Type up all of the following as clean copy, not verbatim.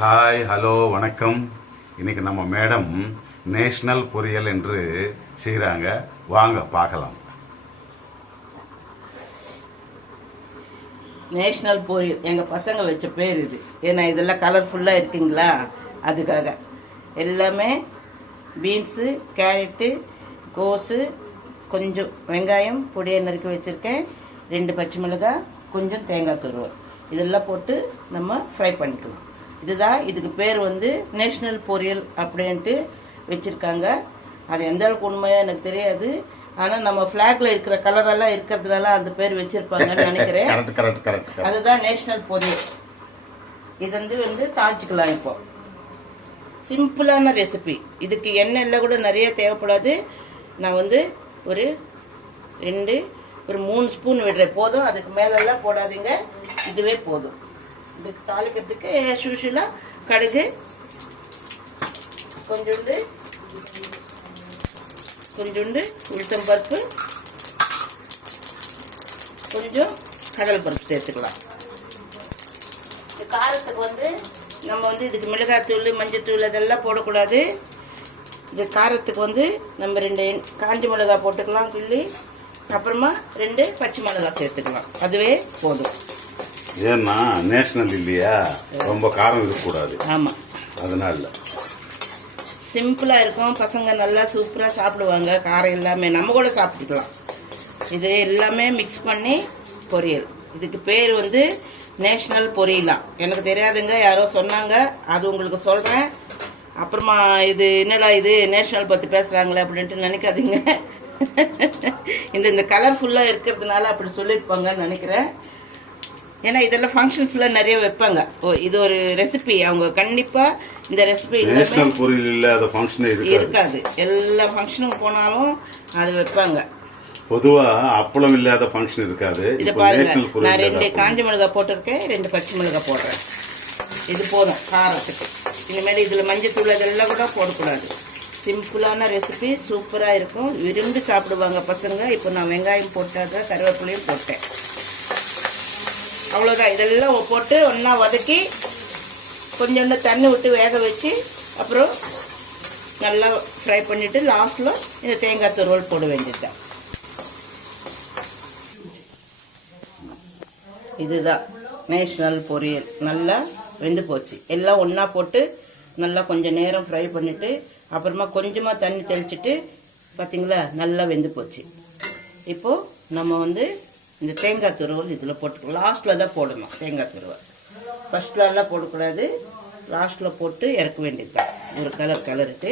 Hi hello வணக்கம். இன்னைக்கு நம்ம மேடம் நேஷனல் பொரியல் என்று செய்கிறாங்க. வாங்க பார்க்கலாம். நேஷனல் பொரியல் எங்கள் பசங்க வச்ச பேர் இது. ஏன்னா இதெல்லாம் கலர்ஃபுல்லாக இருக்குங்களா, அதுக்காக. எல்லாமே பீன்ஸு, கேரட்டு, கோஸு, கொஞ்சம் வெங்காயம் பொடியை நறுக்கி வச்சுருக்கேன், 2 பச்சை மிளகாய், கொஞ்சம் தேங்காய் துருவல், இதெல்லாம் போட்டு நம்ம ஃப்ரை பண்ணிக்கலாம். இதுதான் இதுக்கு பேர் நேஷ்னல் பொரியல் அப்படின்ட்டு வச்சுருக்காங்க. அது எந்த அளவுக்கு உண்மையாக எனக்கு தெரியாது. ஆனால் நம்ம ஃப்ளாக்ல இருக்கிற கலரெல்லாம் இருக்கிறதுனால அந்த பேர் வச்சுருப்பாங்கன்னு நினைக்கிறேன். அதுதான் நேஷ்னல் பொரியல். இது தாளிச்சுக்கலாம். இப்போ சிம்பிளான ரெசிபி. இதுக்கு எண்ணெயில் கூட நிறைய தேவைப்படாது. நான் ஒரு 3 ஸ்பூன் விடுறேன், போதும். அதுக்கு மேலெல்லாம் போடாதீங்க, இதுவே போதும். இதுக்கு தாளிக்கிறதுக்கு யூஷுவலாக கடுகு, கொஞ்சோண்டு உளுத்தம்பருப்பு, கொஞ்சம் கடலை பருப்பு சேர்த்துக்கலாம். இந்த காரத்துக்கு நம்ம இதுக்கு மிளகாத்தூள், மஞ்சத்தூள் அதெல்லாம் போடக்கூடாது. இது காரத்துக்கு நம்ம 2 காஞ்ச மிளகாய் போட்டுக்கலாம் கிள்ளி, அப்புறமா 2 பச்சை மிளகாய் சேர்த்துக்கலாம், அதுவே போதும். ஏன்னா நேஷனல் இல்லையா, ரொம்ப காரம் இருக்கக்கூடாது. ஆமாம், அதனால சிம்பிளாக இருக்கும். பசங்க நல்லா சூப்பராக சாப்பிடுவாங்க. காரம் எல்லாமே நம்ம கூட சாப்பிட்டுக்கலாம். இது எல்லாமே மிக்ஸ் பண்ணி பொரியல். இதுக்கு பேர் நேஷ்னல் பொரியலாம். எனக்கு தெரியாதுங்க, யாரோ சொன்னாங்க, அது உங்களுக்கு சொல்கிறேன். அப்புறமா இது என்னடா இது நேஷ்னல் பற்றி பேசுகிறாங்களே அப்படின்ட்டு நினைக்காதீங்க. இந்த கலர்ஃபுல்லாக இருக்கிறதுனால அப்படி சொல்லியிருப்பாங்கன்னு நினைக்கிறேன். ஏன்னா இதெல்லாம் ஃபங்க்ஷன்ஸில் நிறைய வைப்பாங்க. இது ஒரு ரெசிபி. அவங்க கண்டிப்பாக இந்த ரெசிபி நேஷனல் பொரியல் இல்லாத ஃபங்க்ஷன் இருக்காது. எல்லா ஃபங்க்ஷனுக்கு போனாலும் அது வைப்பாங்க. பொதுவாக அப்பளம் இல்லாத ஃபங்க்ஷன் இருக்காது. இதை பாருங்க, நான் 2 காஞ்ச மிளகாய் போட்டிருக்கேன், 2 பச்சை மிளகாய் போடுறேன். இது போதும் காரத்துக்கு. இனிமேல் இதில் மஞ்சத்தூள் அதெல்லாம் கூட போடக்கூடாது. சிம்பிளான ரெசிபி, சூப்பராக இருக்கும். விரும்பி சாப்பிடுவாங்க பசங்க. இப்போ நான் வெங்காயம் போட்டாத, கருவேப்பிலையும் போட்டேன். அவ்வளோதான். இதெல்லாம் போட்டு ஒன்றா வதக்கி கொஞ்சோண்டு தண்ணி விட்டு வேக வச்சு அப்புறம் நல்லா ஃப்ரை பண்ணிவிட்டு லாஸ்ட்டில் இந்த தேங்காய் துருவல் போட வேண்டியதுதான். இதுதான் நேஷ்னல் பொரியல். நல்லா வெந்து போச்சு. எல்லாம் ஒன்றா போட்டு நல்லா கொஞ்சம் நேரம் ஃப்ரை பண்ணிவிட்டு அப்புறமா கொஞ்சமாக தண்ணி தெளிச்சிட்டு பார்த்தீங்களா, நல்லா வெந்து போச்சு. இப்போது நம்ம இந்த தேங்காய் துருவல் இதில் போட்டுக்கலாம். லாஸ்ட்டில் தான் போடணும் தேங்காய் துருவல். ஃபஸ்ட்லலாம் போடக்கூடாது, லாஸ்ட்டில் போட்டு இறக்க வேண்டியது தான். ஒரு கலருக்கு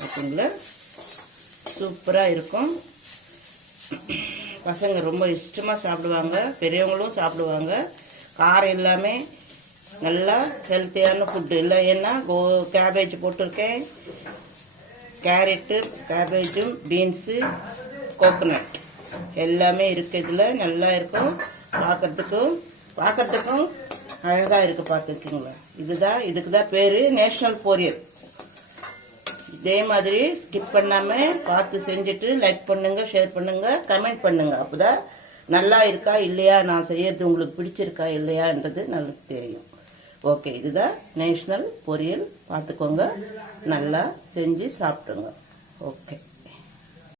பார்த்தீங்களா, சூப்பராக இருக்கும். பசங்க ரொம்ப இஷ்டமாக சாப்பிடுவாங்க, பெரியவங்களும் சாப்பிடுவாங்க. காரம் எல்லாமே நல்லா ஹெல்த்தியான ஃபுட்டு இல்லை. ஏன்னா கேபேஜ் போட்டிருக்கேன், கேரட்டு, கேபேஜும், பீன்ஸு, கோகோனட் எல்லாமே இருக்குது. இதில் நல்லா இருக்கும். பார்க்கறதுக்கும் அழகாக இருக்குது. பார்த்துருக்கீங்களா, இதுக்கு தான் பேர் நேஷ்னல் பொரியல். இதே மாதிரி ஸ்கிப் பண்ணாமல் பார்த்து செஞ்சுட்டு லைக் பண்ணுங்கள், ஷேர் பண்ணுங்கள், கமெண்ட் பண்ணுங்கள். அப்போ தான் நல்லா இருக்கா இல்லையா, நான் செய்யறது உங்களுக்கு பிடிச்சிருக்கா இல்லையான்றது நல்லா தெரியும். ஓகே, இதுதான் நேஷ்னல் பொரியல். பார்த்துக்கோங்க, நல்லா செஞ்சு சாப்பிடுங்க. ஓகே.